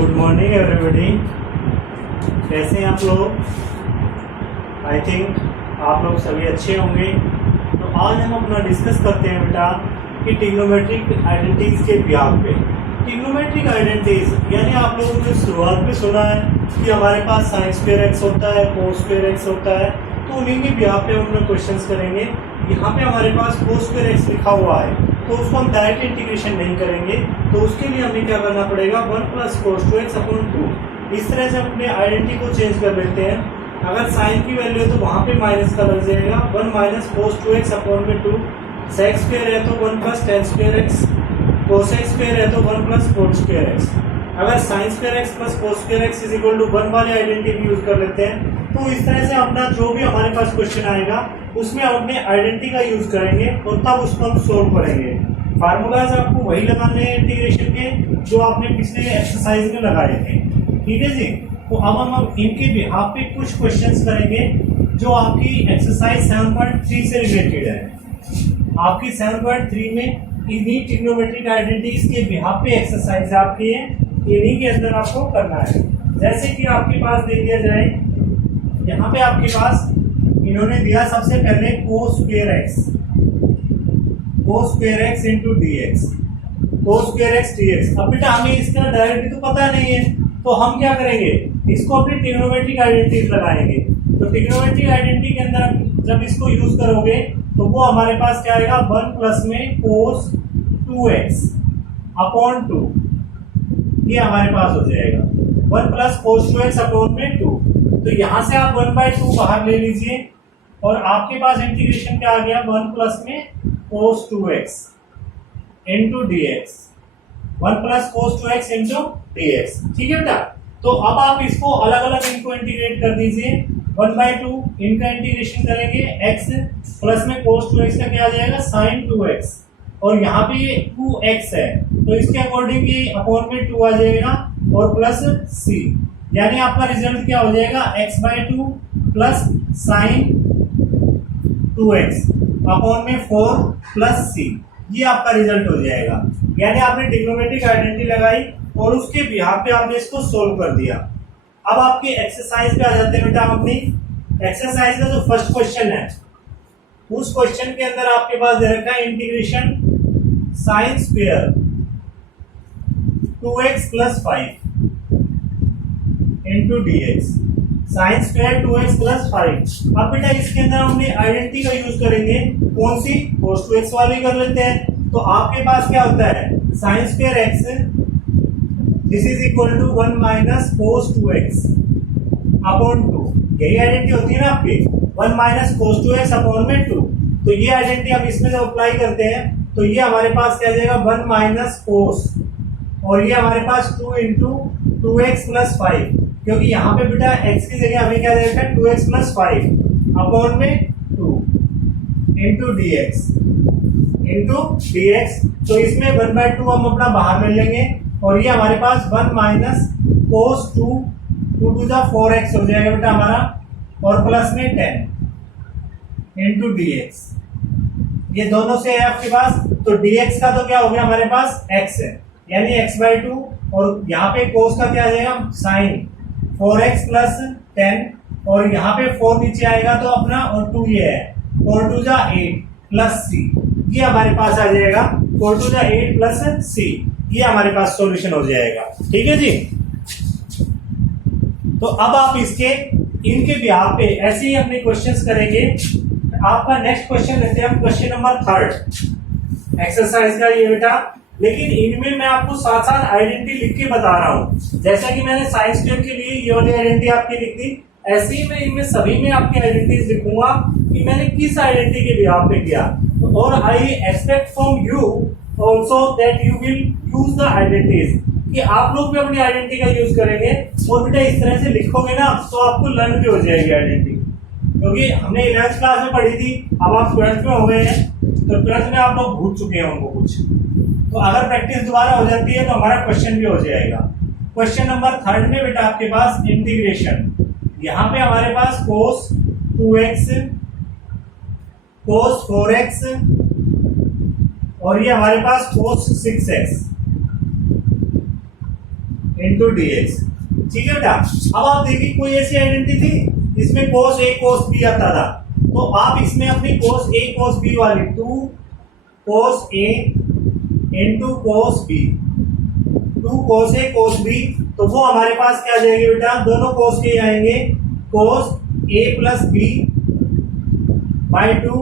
Good morning everybody. कैसे हैं आप लोग? आई थिंक आप लोग सभी अच्छे होंगे। तो आज हम अपना डिस्कस करते हैं बेटा कि ट्रिग्नोमेट्रिक आइडेंटिटीज के बिहाफ पे। ट्रिग्नोमेट्रिक आइडेंटिटीज यानी आप लोगों ने शुरुआत में सुना है कि हमारे पास साइन स्क्वायर एक्स होता है, कोस स्क्वायर एक्स होता है, तो उन्हीं के बिहाफ पे हम लोग क्वेश्चंस करेंगे। यहाँ पे हमारे पास कोस स्क्वायर एक्स लिखा हुआ है तो उसको हम डायरेक्ट इंटीग्रेशन नहीं करेंगे, तो उसके लिए हमें क्या करना पड़ेगा, 1 प्लस कोस 2x अपॉन 2। इस तरह से अपने आइडेंटिटी को चेंज कर लेते हैं। अगर साइन की वैल्यू है तो वहाँ पे माइनस का लग जाएगा, 1 माइनस कोस 2x अपॉन में 2। सेक स्क्वायर है तो 1 plus tan square x, cosec square है तो 1 प्लस कोट स्क्वायर एक्स। अगर sine square x plus cos square x is equal to 1 वाली आइडेंटिटी यूज कर लेते हैं, तो इस तरह से अपना जो भी हमारे पास क्वेश्चन आएगा उसमें हम अपने आइडेंटिटी का यूज करेंगे और तब उसको हम सोल्व करेंगे। फार्मूलाज आपको वही लगाने हैं इंटीग्रेशन के जो आपने पिछले एक्सरसाइज में लगाए थे, ठीक है जी। तो अब हम इनके बिहाफ पे कुछ क्वेश्चंस करेंगे जो आपकी एक्सरसाइज 7.3 से रिलेटेड है। आपकी 7.3 में इन्हीं ट्रिग्नोमेट्रिक आइडेंटिटीज के बिहाफ पे एक्सरसाइज आपकी है, इन्हीं के अंदर आपको करना है। जैसे कि आपके पास दे दिया जाए, यहाँ पे आपके पास इन्होंने दिया सबसे पहले कोस square x into d x, कोस स्क्वायर एक्स डी एक्स। अब बेटा हमें इसका डायरेक्टली तो पता नहीं है, तो हम क्या करेंगे, इसको अपनी ट्रिग्नोमेट्रिक आइडेंटिटी लगाएंगे। तो ट्रिग्नोमेट्रिक आइडेंटिटी के अंदर जब इसको यूज करोगे तो वो हमारे पास क्या आएगा, 1 प्लस में कोस 2x अपॉन 2, ये हमारे पास हो जाएगा 1 प्लस कोस 2x अपॉन में 2। तो यहां से आप 1/2 बाहर ले लीजिए और आपके पास इंटीग्रेशन क्या आ गया, 1 प्लस में कोस 2x into d x, 1 plus cos 2x into d x, ठीक है बेटा। तो अब आप इसको अलग अलग इनको इंटीग्रेट कर दीजिए। 1/2 इनका इंटीग्रेशन करेंगे, x प्लस में कोस 2x का क्या आ जाएगा, साइन 2x, और यहाँ पे ये 2x है तो इसके अकॉर्डिंग ये अपॉन में 2 आ जाएगा और प्लस c, यानी आपका रिजल्ट क्या हो जाएगा, x/2 plus sign 2x upon में 4 प्लस c, ये आपका रिजल्ट हो जाएगा। यानी आपने ट्रिग्नोमेट्रिक आइडेंटिटी लगाई और उसके बिहाफ पे आपने इसको सोल्व कर दिया। अब आपके एक्सरसाइज पे आ जाते हैं बेटा। हम अपनी एक्सरसाइज का जो फर्स्ट क्वेश्चन है, उस क्वेश्चन के अंदर आपके पास दे रखा है integration sine square 2x plus 5 into d x, sine square 2x plus 5। अब बेटा इसके अंदर हमने आइडेंटिटी का यूज करेंगे, कौन सी, कोस 2x वाली कर लेते हैं। तो आपके पास क्या होता है, sine square x this is equal to 1 minus cos 2x upon 2, यही आइडेंटिटी होती है ना आपकी, 1 माइनस कोस 2x अपॉन में 2। तो ये आइडेंटिटी अब इसमें जब अप्लाई करते हैं तो ये हमारे पास क्या जाएगा, 1 माइनस कोस, और ये हमारे पास 2 इंटू 2x प्लस 5, क्योंकि यहाँ पे बेटा x की जगह हमें क्या देगा, 2x प्लस 5 अपॉन में 2 इंटू डी एक्स। तो इसमें 1/2 हम अपना बाहर ले लेंगे और ये हमारे पास 1 minus cos 2 to the 4x हो जाएगा बेटा हमारा, और प्लस में 10 इंटू डी एक्स। ये दोनों से है आपके पास, तो dx का तो क्या हो गया हमारे पास x है, यानी x/2, और यहाँ पे कोस का क्या आ जाएगा, साइन 4x प्लस 10, और यहाँ पे 4 नीचे आएगा तो अपना, और 2 ये है, 4 2 जा 8 प्लस c, ये हमारे पास आ जाएगा 4 2 जा 8 प्लस c, ये हमारे पास सॉल्यूशन हो जाएगा, ठीक है जी। तो अब आप इनके बिहाफ पे ऐसे ही अपने क्वेश्चंस करेंगे। आपका नेक्स्ट क्वेश्चन लेते हैं हम, क्वेश्चन नंबर 3 एक्सरसाइज का ये बेटा। लेकिन इनमें मैं आपको साथ साथ आइडेंटिटी लिख के बता रहा हूँ। जैसा कि मैंने साइंस स्क्वायर के लिए ये वाली आइडेंटिटी आपकी लिख दी, ऐसे ही मैं इनमें सभी में आपकी आइडेंटिटीज लिखूंगा कि मैंने किस आइडेंटिटी के बिहाफ पे किया। और I expect from you also that you will use the identities, कि आप लोग भी अपनी आइडेंटिटी का यूज करेंगे। और बेटा इस तरह से लिखोगे ना तो आपको लर्न भी हो जाएगी आइडेंटिटी, क्योंकि हमने 11th क्लास में पढ़ी थी, अब आप 12th में हो गए हैं, तो 12th में आप लोग भूल चुके हैं उनको कुछ। तो अगर प्रैक्टिस दोबारा हो जाती है तो हमारा क्वेश्चन भी हो जाएगा। क्वेश्चन नंबर 3 में बेटा आपके पास इंटीग्रेशन, यहाँ पे हमारे पास कोस 2x, कोस 4x, और ये हमारे पास कोस 6x इंटू डी एक्स। ठीक है बेटा, अब आप देखिए कोई ऐसी आइडेंटिटी थी इसमें cos a cos b आता था, तो आप इसमें अपनी cos a cos b वाली 2 cos a into cos b, 2 cos a cos b, तो वो हमारे पास क्या आ जाएगी बेटा, दोनों cos के आएंगे cos a plus b by 2,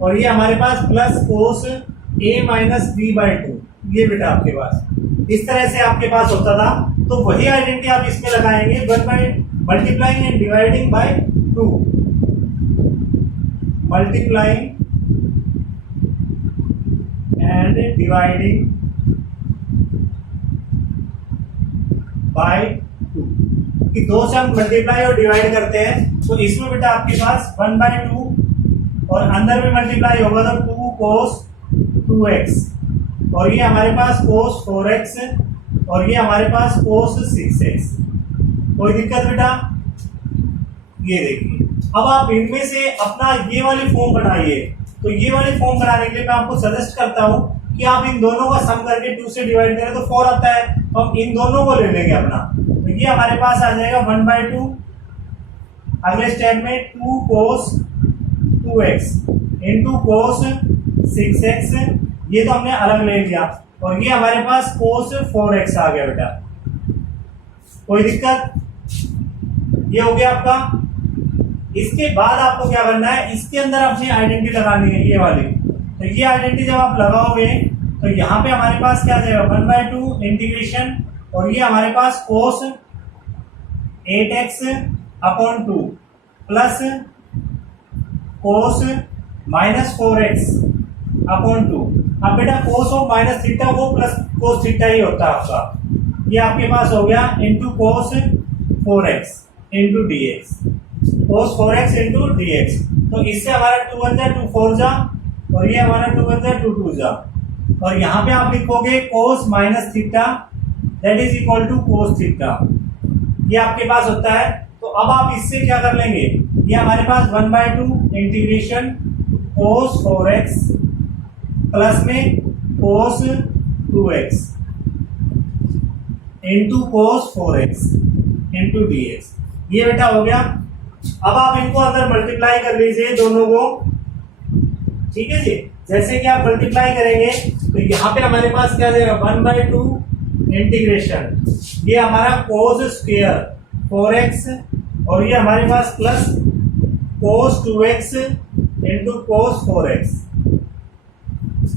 और ये हमारे पास plus cos a minus b by 2, ये बेटा आपके पास इस तरह से आपके पास होता था। तो वही आइडेंटिटी आप इसमें लगाएंगे, 1 by multiplying and dividing by 2, multiplying and dividing by 2, कि 2 से हम मल्टीप्लाई और डिवाइड करते हैं, तो इसमें बेटा आपके पास 1 बाई 2 और अंदर में मल्टीप्लाई होगा तो 2 cos 2x, और ये हमारे पास cos 4x, और ये हमारे पास cos 6x। कोई दिक्कत बेटा? ये देखिए, अब आप इनमें से अपना ये वाली फॉर्म बनाइए। तो ये वाली फॉर्म बनाने के लिए मैं आपको सजेस्ट करता हूं कि आप इन दोनों का सम करके 2 से डिवाइड करें तो 4 आता है, तो हम इन दोनों को ले लेंगे अपना। तो ये हमारे पास आ जाएगा 1 बाई 2, अगले स्टेप में 2 cos 2x into cos 6x, ये तो हमने अलग ले लिया, और ये हमारे पास cos 4x आ गया बेटा। कोई दिक्कत? ये हो गया आपका। इसके बाद आपको क्या करना है, इसके अंदर अपनी आइडेंटिटी लगानी है, ये वाली। तो ये आइडेंटिटी जब आप लगाओगे तो यहाँ पे हमारे पास क्या आ जाएगा, 1 बाई 2 इंटीग्रेशन, और ये हमारे पास cos 8x upon 2 plus cos minus 4x upon 2। अब बेटा cos ऑफ माइनस थीटा वो प्लस cos थीटा ही होता है आपका, ये आपके पास हो गया into cos 4x into d x, cos 4x into d x. तो इससे हमारा 2 1 जा 2 4 जा, और ये हमारा 2 1 जा 2 2 जा, और यहाँ पे आप लिखोगे cos minus theta that is equal to cos theta, ये आपके पास होता है। तो अब आप इससे क्या कर लेंगे, ये हमारे पास 1 by 2 integration cos 4x plus में cos 2x into cos 4x into dx, ये बेटा हो गया। अब आप इनको अंदर मल्टीप्लाई कर लीजिए दोनों को, ठीक है जी। जैसे कि आप मल्टीप्लाई करेंगे तो यहाँ पे हमारे पास क्या जाएगा, 1 बाई 2 इंटीग्रेशन, ये हमारा cos स्क्वायर 4x, और ये हमारे पास plus cos 2x into cos 4x,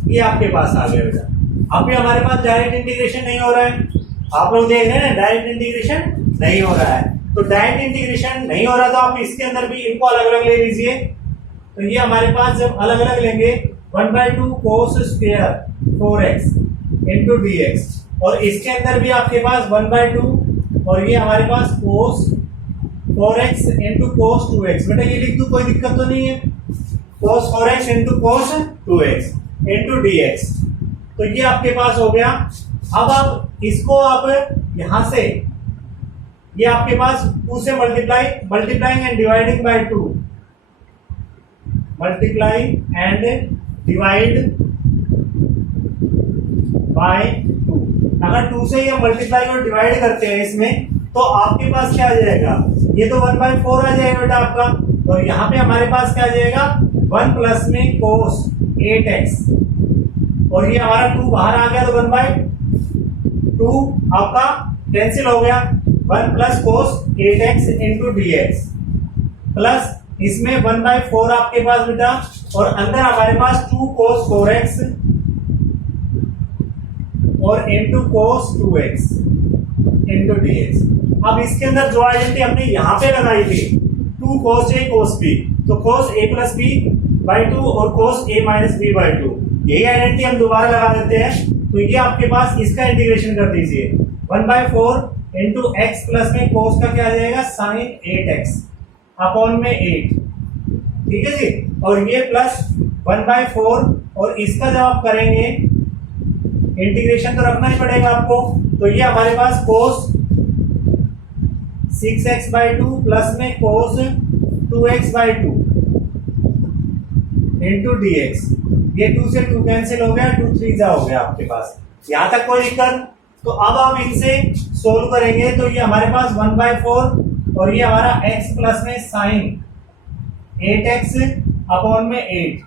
ये आपके पास आ गया बेटा। अब भी हमारे पास डायरेक्ट इंटीग्रेशन नहीं हो रहा है, आप लोग देख रहे हैं ना, डायरेक्ट इंटीग्रेशन नहीं हो रहा है। तो डायरेक्ट इंटीग्रेशन नहीं हो रहा तो आप इसके अंदर भी इनको अलग अलग ले लीजिए। तो ये हमारे पास जब अलग अलग लेंगे 1 by 2 cos square 4x into d x, और इसके अंदर भी आपके पास 1 बाई 2, और ये हमारे पास cos 4x into cos 2x, बेटा ये लिख दूं, कोई दिक्कत तो नहीं है, cos 4x into cos 2x into d x. तो ये आपके पास हो गया। अब आप इसको आप यहां से, ये आपके पास 2 से multiplying and dividing by 2, multiplying and divide by 2। अगर 2 से ये मल्टीप्लाई और डिवाइड करते हैं इसमें, तो आपके पास क्या आ जाएगा, ये तो 1 बाई 4 आ जाएगा बेटा आपका, और यहाँ पे हमारे पास क्या आ जाएगा 1 प्लस में cos 8x, और ये हमारा 2 बाहर आ गया तो 1 बाई 2 आपका कैंसिल हो गया, 1 plus cos 8x into d x, plus इसमें 1 बाई 4 आपके पास बेटा, और अंदर हमारे पास 2 cos 4x और into cos 2x into d x. अब इसके अंदर जो आइडेंटिटी हमने यहाँ पे लगाई थी 2 cos a cos b, तो cos a plus b by 2 और cos a minus b by 2, यही आइडेंटिटी हम दोबारा लगा देते हैं। तो ये आपके पास इसका इंटीग्रेशन कर दीजिए, 1 बाई 4 इंटू एक्स प्लस में cos का क्या आ जाएगा sin 8x अपॉन में 8, ठीक है जी, और ये प्लस 1 बाई 4, और इसका जब आप करेंगे इंटीग्रेशन तो रखना ही पड़ेगा आपको। तो ये हमारे पास cos 6x बाई 2 प्लस में cos 2x by 2 into d x, ये 2 से 2 कैंसिल हो गया, 2 3 जा हो गया आपके पास। यहां तक कोई दिक्कत? तो अब आप इनसे सोल्व करेंगे तो ये हमारे पास 1/4 और ये हमारा x प्लस में साइन 8x अपॉन में 8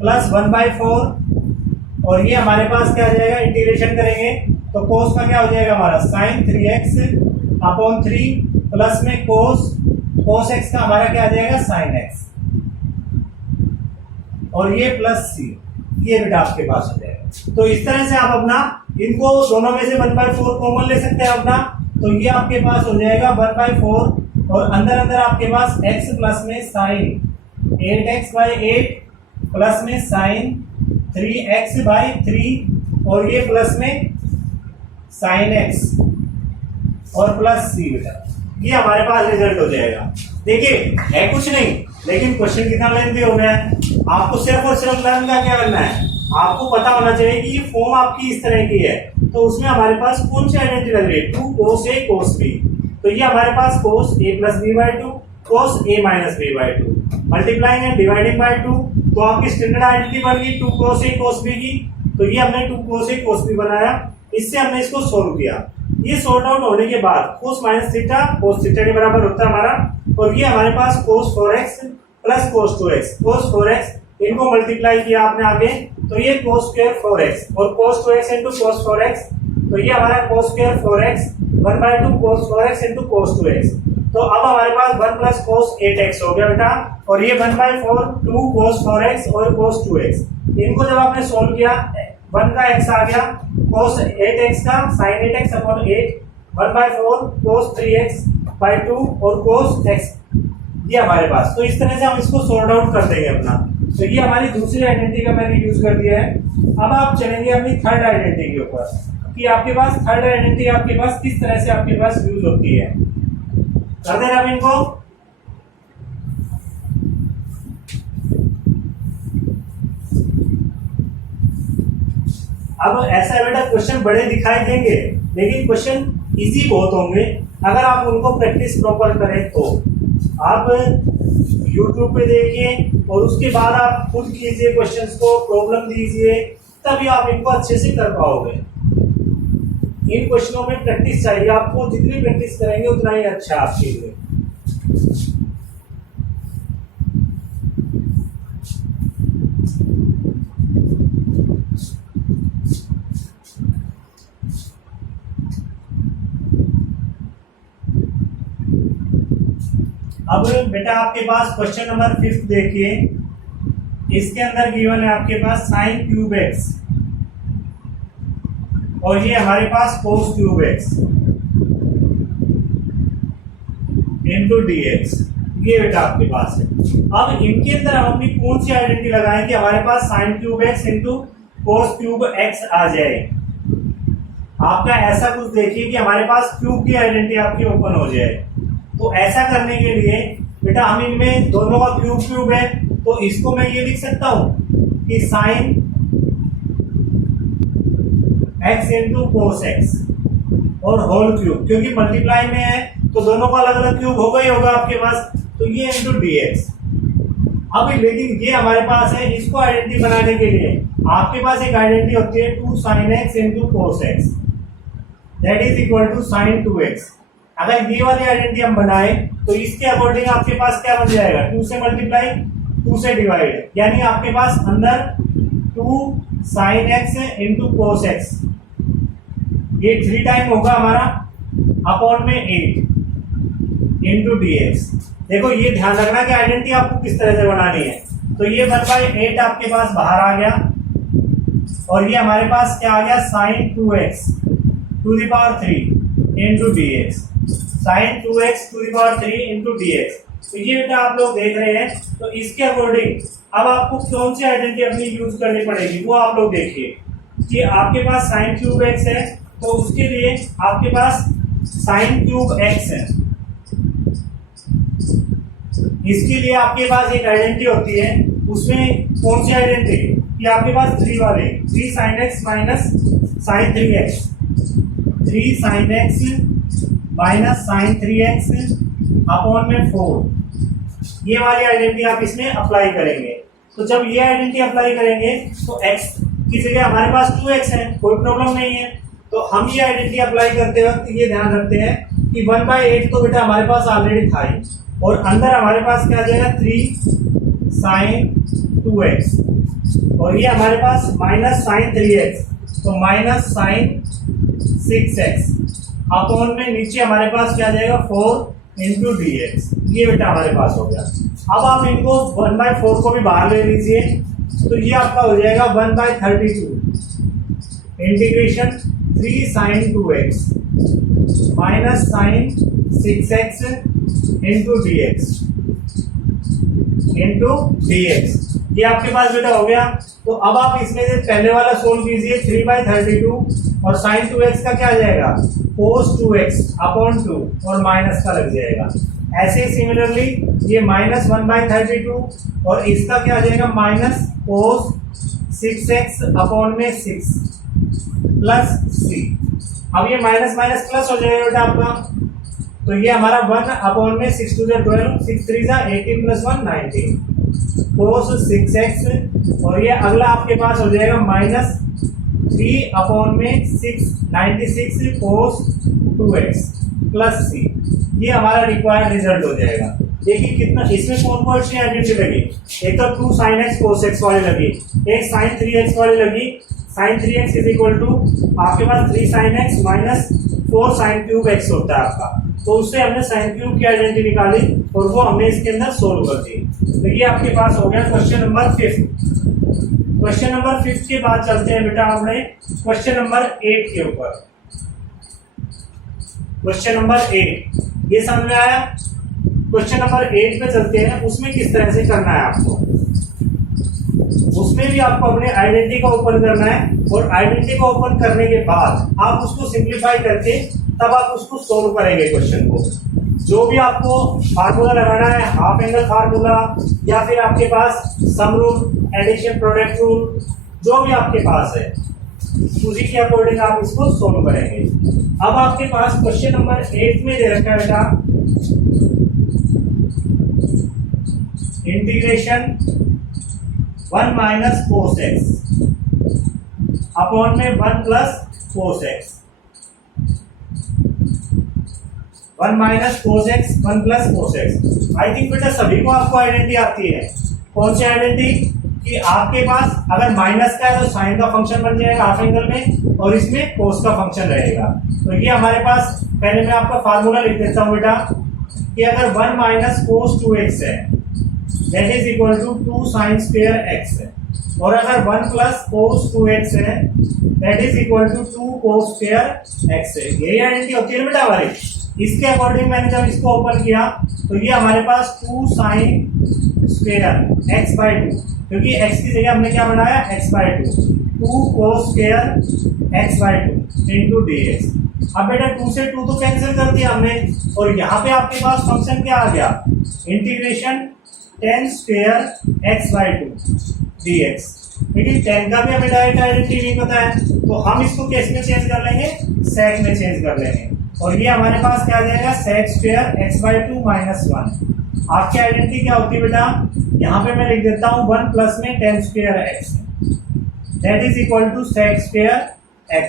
प्लस 1/4 और ये हमारे पास क्या आ जाएगा, इंटीग्रेशन करेंगे तो कोस का क्या हो जाएगा हमारा साइन 3x अपॉन 3 प्लस में कोस x का हमारा क्या आ जाएगा साइन x और ये प्लस c, ये बेटा आपके पास हो जाएगा। तो इस तरह से आप अपना इनको दोनों में से 1/4 कॉमन ले सकते हैं अपना, तो ये आपके पास हो जाएगा 1/4 और अंदर अंदर आपके पास x प्लस में साइन 8x/8 प्लस में साइन 3x/3 और ये प्लस में साइन x और प्लस c बेटा, ये हमारे पास रिजल्ट हो जाएगा। देखिए है कुछ नहीं, लेकिन क्वेश्चन कितना लेंथी हो गया है। आपको सिर्फ और सिर्फ लर्न का क्या करना है, आपको पता होना चाहिए कि ये फॉर्म आपकी इस तरह की है, तो उसमें हमारे पास कौन सी आइडेंटिटी लग रही है, 2 cos a cos b, तो ये हमारे पास cos a plus b/2 cos a minus b/2 multiplying and dividing by 2, तो आपकी स्टैंडर्ड आइडेंटिटी बन गई 2 cos a cos b की। तो ये हमने 2 cos a cos b बनाया, इससे हमने इसको सोल्व किया। ये सॉर्ट आउट होने के बाद cos minus theta cos theta के बराबर होता है हमारा, और ये हमारे पास cos 4x plus cos 2x, cos 4x इनको मल्टीप्लाई किया आपने आगे, तो ये cos स्क्वायर 4x और cos 2x into cos 4x, तो ये हमारा cos square 4x 1/2 cos 4x into cos 2x। तो अब हमारे पास 1 प्लस cos 8x हो गया बेटा, और ये 1/4 2 cos 4x और cos 2x, इनको जब आपने सोल्व किया 1 का x आ गया cos 8x का sin 8x upon 8 1/4 cos 3x/2 और cos x, ये हमारे पास। तो इस तरह से हम इसको सॉर्ट आउट कर देंगे अपना। तो ये हमारी दूसरी आइडेंटिटी का मैंने यूज कर दिया है। अब आप चलेंगे अपनी थर्ड आइडेंटिटी के ऊपर कि आपके पास थर्ड आइडेंटिटी आपके पास किस तरह से आपके पास यूज होती है। कर दे रहे इनको। अब ऐसा बेटा क्वेश्चन बड़े दिखाई देंगे, लेकिन क्वेश्चन इजी बहुत होंगे अगर आप उनको प्रैक्टिस प्रॉपर करें। तो आप YouTube पे देखिए और उसके बाद आप खुद कीजिए क्वेश्चंस को, प्रॉब्लम दीजिए, तभी आप इनको अच्छे से कर पाओगे। इन क्वेश्चनों में प्रैक्टिस चाहिए आपको, जितनी प्रैक्टिस करेंगे उतना ही अच्छा आपके लिए। अब बेटा आपके पास क्वेश्चन नंबर 5 देखिए, इसके अंदर गिवन है आपके पास साइन क्यूब एक्स और ये हमारे पास cos cube x into d x, ये बेटा आपके पास है। अब इनके अंदर हम अपनी कौन सी आइडेंटिटी लगाएं कि हमारे पास sine cube x into cos cube x आ जाए। आपका ऐसा कुछ देखिए कि हमारे पास क्यूब की आइडेंटिटी आपकी ओपन हो जाए। तो ऐसा करने के लिए बेटा हम इनमें दोनों का क्यूब क्यूब है, तो इसको मैं ये लिख सकता हूं कि sign x into cos x और होल क्यूब, क्योंकि मल्टीप्लाई में है तो दोनों का अलग अलग क्यूब होगा ही होगा आपके पास, तो ये इंटू डी एक्स। अब लेकिन ये हमारे पास है, इसको आइडेंटिटी बनाने के लिए आपके पास एक आइडेंटिटी होती है 2 sine x into cos x that is equal to sine 2x। अगर ये वाली आइडेंटिटी हम बनाए तो इसके अकॉर्डिंग आपके पास क्या बन जाएगा, 2 से मल्टीप्लाई 2 से डिवाइड, यानी आपके पास अंदर 2 sine x into cos x, ये 3 टाइम होगा हमारा अपॉन में 8 इंटू डी एक्स। देखो ये ध्यान रखना कि आइडेंटिटी आपको किस तरह से बनानी है। तो ये 1/8 आपके पास बाहर आ गया और ये हमारे पास क्या आ गया sine 2x to the power 3 into d x, sine 2x to the power 3 into d x. तो ये बेटा आप लोग देख रहे हैं, तो इसके अकॉर्डिंग अब आपको कौन सी आइडेंटिटी अपनी यूज करनी पड़ेगी वो आप लोग देखिए कि आपके पास साइन क्यूब एक्स है, तो उसके लिए आपके पास साइन क्यूब एक्स है, इसके लिए आपके पास एक आइडेंटिटी होती है, उसमें कौन सी आइडेंटिटी कि आपके पास 3 वाले 3 sine x minus sine 3x, 3 sine x minus sine 3x upon में 4, ये वाली आइडेंटिटी आप इसमें अप्लाई करेंगे। तो जब ये आइडेंटिटी अप्लाई करेंगे तो x की जगह हमारे पास 2x है, कोई प्रॉब्लम नहीं है, तो हम ये आइडेंटिटी अप्लाई करते वक्त ये ध्यान रखते हैं कि 1/8 तो बेटा हमारे पास ऑलरेडी था ही, और अंदर हमारे पास क्या आ जाएगा 3 sin 2x, और ये हमारे पास माइनस sin 3x, तो माइनस sin 6x अपॉन में नीचे हमारे पास क्या आ जाएगा 4 इंटू dx। ये बेटा हमारे पास हो गया। अब आप इनको 1/4 को भी बाहर ले लीजिए, तो ये आपका हो जाएगा 1/32 integration 3 sin 2x minus sin 6x into dx। ये आपके पास बेटा हो गया। तो अब आप इसमें से पहले वाला सोल्व कीजिए, 3/32 और sin 2x का क्या आ जाएगा cos 2x अपॉन 2 और माइनस का लग जाएगा। ऐसे सिमिलरली ये माइनस 1/32 और इसका क्या आ जाएगा माइनस cos 6x अपॉन में 6 प्लस c। अब ये माइनस माइनस प्लस हो जाएगा बेटा आपका, तो ये हमारा 1 अपॉन में 6 2 12 6 3 18 प्लस 1 19 cos 6x, और ये अगला आपके पास हो जाएगा माइनस 3 अपॉन में 6 96 cos 2x प्लस c। ये हमारा रिक्वायर्ड रिजल्ट हो जाएगा। देखिए कितना इसमें कौन सी आइडेंटिटी लगी, एक तो 2 sin x cos x वाली लगी, एक sin 3x वाली लगी। sin 3x is equal to आपके पास 3 sin x minus 4 sin cube x होता है आपका, तो उससे हमने sin क्यूब की आइडेंटिटी निकाली और वो हमने इसके अंदर सोल्व कर दी। तो ये आपके पास हो गया क्वेश्चन नंबर 5। क्वेश्चन नंबर 5 के बाद चलते हैं बेटा हमने क्वेश्चन नंबर 8 के ऊपर। क्वेश्चन नंबर 8 ये समझ में आया। क्वेश्चन नंबर 8 पे चलते हैं, उसमें किस तरह से करना है आपको। उसमें भी आपको अपने आइडेंटिटी को ओपन करना है, और आइडेंटिटी को ओपन करने के बाद आप उसको सिंप्लीफाई करके तब आप उसको सोल्व करेंगे क्वेश्चन को। जो भी आपको फार्मूला लगाना है, हाफ एंगल फार्मूला या फिर आपके पास sum rule, addition, product rule, जो भी आपके पास है उसी के अकॉर्डिंग आप इसको सोल्व करेंगे। अब आपके पास क्वेश्चन नंबर 8 में दे रखा है बेटा integration 1 minus cos x upon में 1 plus cos x, 1 minus cos x 1 plus cos x। I think बेटा सभी को आपको आइडेंटिटी आती है। कौन सी आइडेंटिटी कि आपके पास अगर माइनस का है तो साइन का फंक्शन बन जाएगा हाफ एंगल में, और इसमें cos का फंक्शन रहेगा। तो ये हमारे पास पहले मैं आपका फार्मूला लिख देता हूं बेटा कि अगर 1 माइनस cos 2x है that is equal to 2 sin square x है, और अगर 1 प्लस cos 2x है that is equal to 2 cos square x है। यही आइडेंटिटी होती है बेटा हमारी। इसके अकॉर्डिंग मैंने जब इसको ओपन किया तो ये हमारे पास 2 sin स्क्वायर x/2, क्योंकि x की जगह हमने क्या बनाया x/2, 2 cos square x/2 into dx। अब बेटा 2 से 2 तो कैंसिल कर दिया हमने, और यहाँ पे आपके पास फंक्शन क्या आ गया इंटीग्रेशन 10 स्क्वायर x/2 dx। लेकिन 10 का भी हमें डायरेक्ट आइडेंटिटी नहीं पता है, तो हम इसको किस में चेंज कर लेंगे, sec में चेंज कर लेंगे, और ये हमारे पास क्या आ जाएगा sec स्क्वायर x/2 माइनस 1। आपकी आइडेंटिटी क्या होती है बेटा, यहाँ पे मैं लिख देता हूँ 1 प्लस में 10 square x that is equal to sec square x।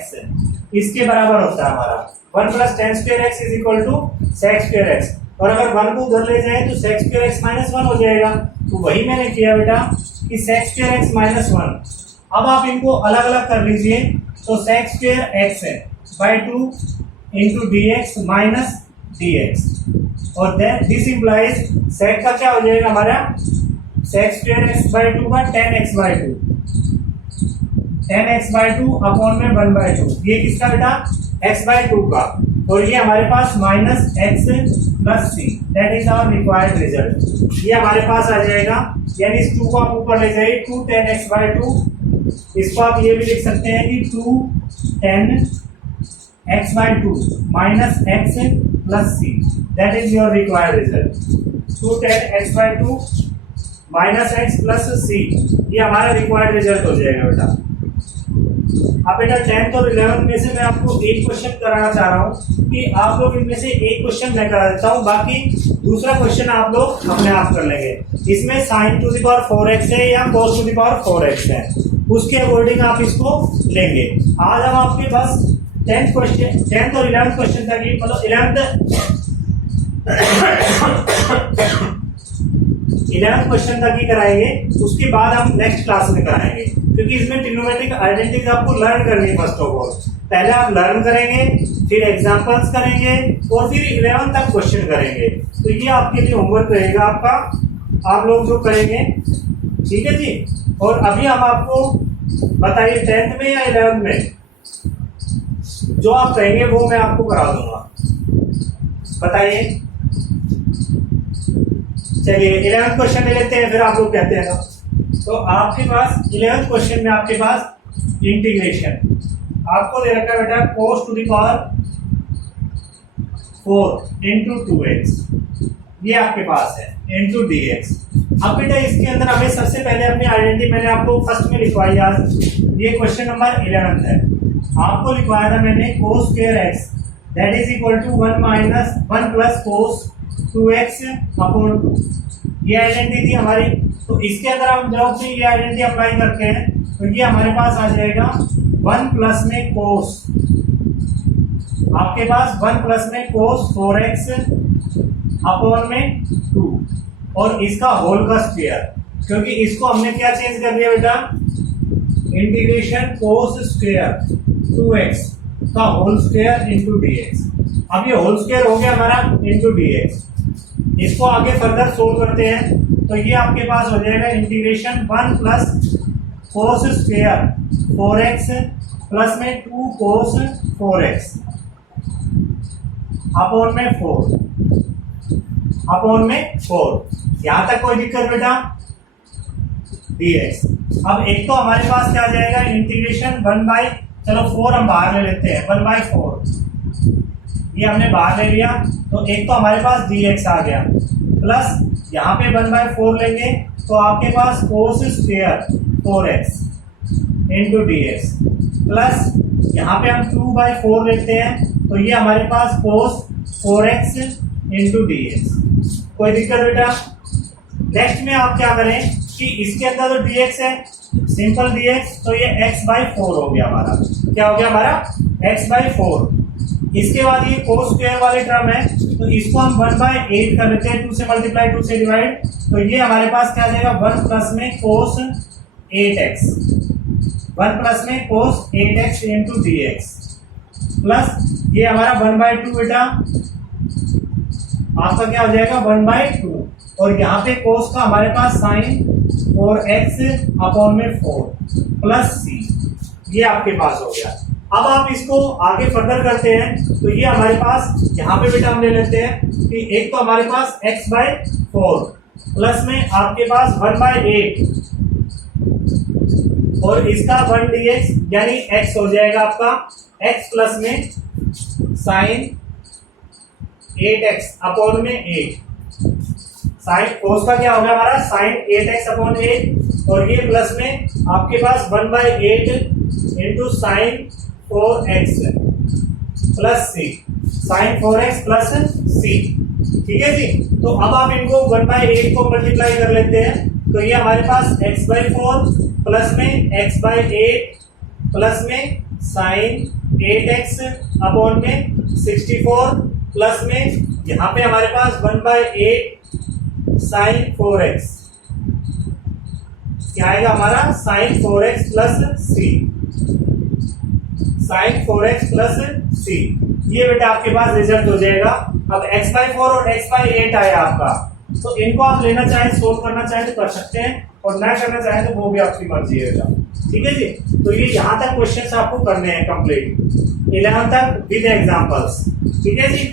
इसके बराबर होता है हमारा 1 plus 10 square x is equal to sec square x, और अगर 1 को उधर ले जाए तो sec स्क्वायर x माइनस 1 हो जाएगा। तो वही मैंने किया बेटा कि sec स्क्वायर x माइनस 1। अब आप इनको अलग अलग कर लीजिए, तो sec स्क्वायर x है by 2 into dx minus dx, और देन दिस इंप्लाइज sec का क्या हो जाएगा हमारा sec स्क्वायर x बाई 2 का 10x/2, 10x/2 अपॉन में 1/2। ये किसका बेटा x/2 का, और ये हमारे पास minus x plus c that is our required result. ये हमारे पास आ जाएगा, यानी इस 2 को आप ऊपर ले जाइए 2 10x/2। इसको आप ये भी लिख सकते हैं कि 2 10x/2 minus x plus c that is your required result. 2 10x/2 minus x plus c, ये हमारा रिक्वायर्ड रिजल्ट हो जाएगा बेटा। अब बेटा 10th और 11th में से मैं आपको एक क्वेश्चन कराना चाह रहा हूँ कि आप लोग इनमें से एक क्वेश्चन मैं करा देता हूँ, बाकी दूसरा क्वेश्चन आप लोग अपने आप कर लेंगे। इसमें sin to the power 4x है या cos to the power 4x है, उसके अकॉर्डिंग आप इसको लेंगे। आज हम आपके बस 10th क्वेश्चन, 10th और 11th क्वेश्चन तक ही, मतलब 11th क्वेश्चन तक ही कराएंगे। उसके बाद हम नेक्स्ट क्लास में कराएंगे, क्योंकि इसमें ट्रिग्नोमेट्रिक आइडेंटिटीज आपको लर्न करनी है। फर्स्ट ऑफ ऑल पहले आप लर्न करेंगे, फिर एग्जांपल्स करेंगे और फिर 11th तक क्वेश्चन करेंगे। तो ये आपके लिए होमवर्क रहेगा आपका, आप लोग जो करेंगे, ठीक है जी। और अभी हम आपको बताइए 10th में या 11th में जो आप कहेंगे वो मैं आपको करा दूंगा, बताइए। चलिए 11th क्वेश्चन ले लेते हैं, फिर आप लोग कहते हैं ना। तो आपके पास 11th क्वेश्चन में आपके पास इंटीग्रेशन आपको दे रखा है बेटा, cos to the power 4 into 2x, ये आपके पास है, इंटू dx। अब बेटा इसके अंदर हमें सबसे पहले अपनी आइडेंटिटी मैंने आपको फर्स्ट में लिखवाई आज, ये क्वेश्चन नंबर 11 है। आपको लिखवाया था मैंने cos square x that is equal to 1 plus cos 2x upon 2, ये आइडेंटिटी थी हमारी। तो इसके अंदर हम जब भी ये आइडेंटिटी अप्लाई करते हैं तो ये हमारे पास आ जाएगा 1 प्लस में cos, आपके पास 1 प्लस में cos 4x अपॉन में 2 और इसका होल का स्क्वायर, क्योंकि इसको हमने क्या चेंज कर दिया बेटा, इंटीग्रेशन cos स्क्वायर 2x का होल स्क्वायर इंटू dx। अब ये होल स्क्वायर हो गया हमारा इंटू dx। इसको आगे फर्दर सोल्व करते हैं तो ये आपके पास हो जाएगा integration 1 plus cos square 4x plus में 2 cos 4x अपॉन में 4 यहां तक कोई दिक्कत बेटा, dx। अब एक तो हमारे पास क्या आ जाएगा, इंटीग्रेशन 1 बाई, चलो 4 हम बाहर ले लेते हैं, 1/4 ये हमने बाहर ले लिया। तो एक तो हमारे पास dx आ गया, प्लस यहाँ पे 1/4 लेंगे तो आपके पास cos square 4x into dx, plus यहाँ पे हम 2/4 लेते हैं तो ये हमारे पास cos 4x इंटू dx। कोई दिक्कत बेटा। नेक्स्ट में आप क्या करें कि इसके अंदर तो dx है, सिंपल dx, तो ये x/4 हो गया हमारा। क्या हो गया हमारा, x/4। इसके बाद ये cos स्क्वायर वाले टर्म है तो इसको हम 1/8 कर लेते हैं, 2 से मल्टीप्लाई 2 से डिवाइड, तो ये हमारे पास क्या आ जाएगा 1 प्लस में cos 8x, 1 प्लस में cos 8x into dx, plus ये हमारा 1/2 बेटा आपका क्या हो जाएगा 1/2, और यहाँ पे cos का हमारे पास sin 4x अपॉन में 4 प्लस c, ये आपके पास हो गया। अब आप इसको आगे फर्दर करते हैं तो ये हमारे पास यहाँ पे बेटा हम ले लेते हैं कि एक तो हमारे पास x/4 प्लस में आपके पास 1/8 और इसका 1 dx, यानी x हो जाएगा आपका x प्लस में sin 8x अपॉन में 8, साइन cos का क्या होगा हमारा sin 8x अपॉन 8 और ये प्लस में आपके पास 1/8 into sin 4x plus c, sin 4x plus c, ठीक है जी। तो अब आप इनको 1/8 को मल्टीप्लाई कर लेते हैं तो ये हमारे पास x/4 प्लस में x/8 प्लस में sin 8x अपॉन में 64 प्लस में यहाँ पे हमारे पास 1/8 sin 4x, क्या आएगा हमारा sin 4x plus c, sin 4x plus c। ये बेटा आपके पास रिजल्ट हो जाएगा। अब x/4 और x/8 आया आपका, तो इनको आप लेना चाहें, सोल्व करना चाहें तो कर सकते हैं और ना करना चाहें तो वो भी आपकी मर्जी है बेटा, ठीक है जी। तो ये यहाँ तक क्वेश्चंस आपको करने हैं कंप्लीट 11 तक विद एग्जांपल्स, ठीक है जी।